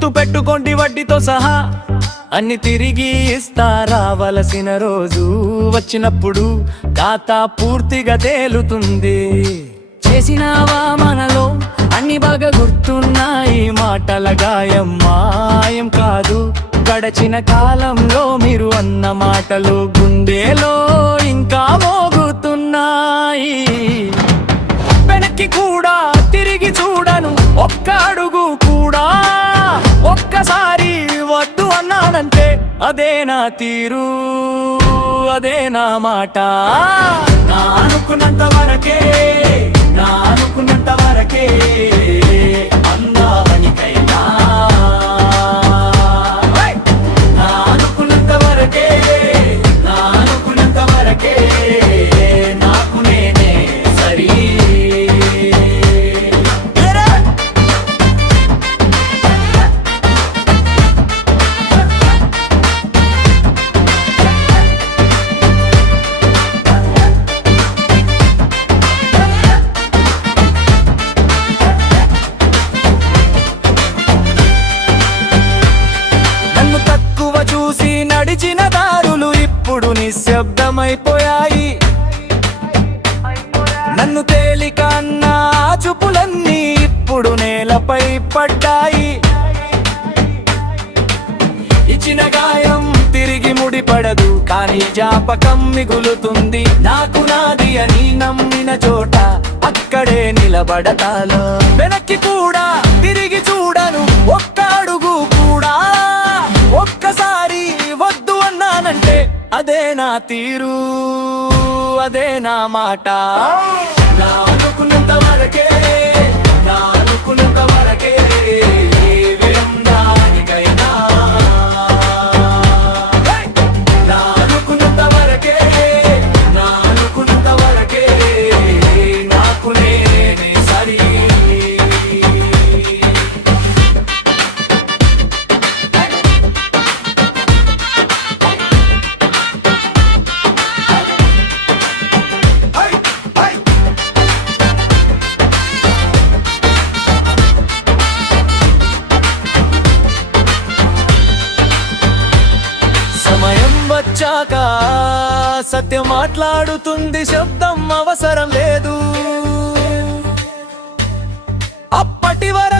గుర్తు పెట్టుకోండి వడ్డీతో సహా అన్ని తిరిగి ఇస్తారావలసిన రోజు వచ్చినప్పుడు ఖాతా పూర్తిగా తేలుతుంది. చేసినావా మనలో అన్ని బాగా గుర్తున్నాయి, మాటల గాయం మాయం కాదు. గడచిన కాలంలో మీరు అన్న మాటలు గుండెలో ఇంకా మోగుతున్నాయి. వెనక్కి కూడా తిరిగి చూడను ఒక్క అడుగు కూడా, ఒక్కసారి వద్దు అన్నానంటే అదే నా తీరు, అదే నా మాట. నా అనుకున్నంత వరకే, నా అనుకున్నంత వరకే అందానికైనా, నా అనుకున్నంత వరకే, నా అనుకున్నంత వరకే నాకు నేనే సరి. చూసి నడిచిన దారులు ఇప్పుడు నిశ్శబ్దమైపోయాయి. నన్ను తేలిక అన్న చూపులన్నీ ఇప్పుడు నేలపై పడ్డాయి. ఇచ్చిన గాయం తిరిగి ముడిపడదు, కానీ జ్ఞాపకం మిగులుతుంది. నాకు నాది అని నమ్మిన చోట అక్కడే నిలబడతాను. వెనక్కి కూడా తిరిగి చూడను ఒక్క అడుగు కూడా, ఒక్కసారి వద్దు అన్నానంటే అదే నా తీరు, అదే నా మాట. నా అనుకున్నంత వరకే, నా అనుకున్నంత వరకే విరందానికైనా, నా అనుకున్నంత వరకే, నా అనుకున్నంత వరకే నాకు నేనే సరి. సమయం వచ్చాక సత్యం మాట్లాడుతుంది, శబ్దం అవసరం లేదు. అప్పటి వరకు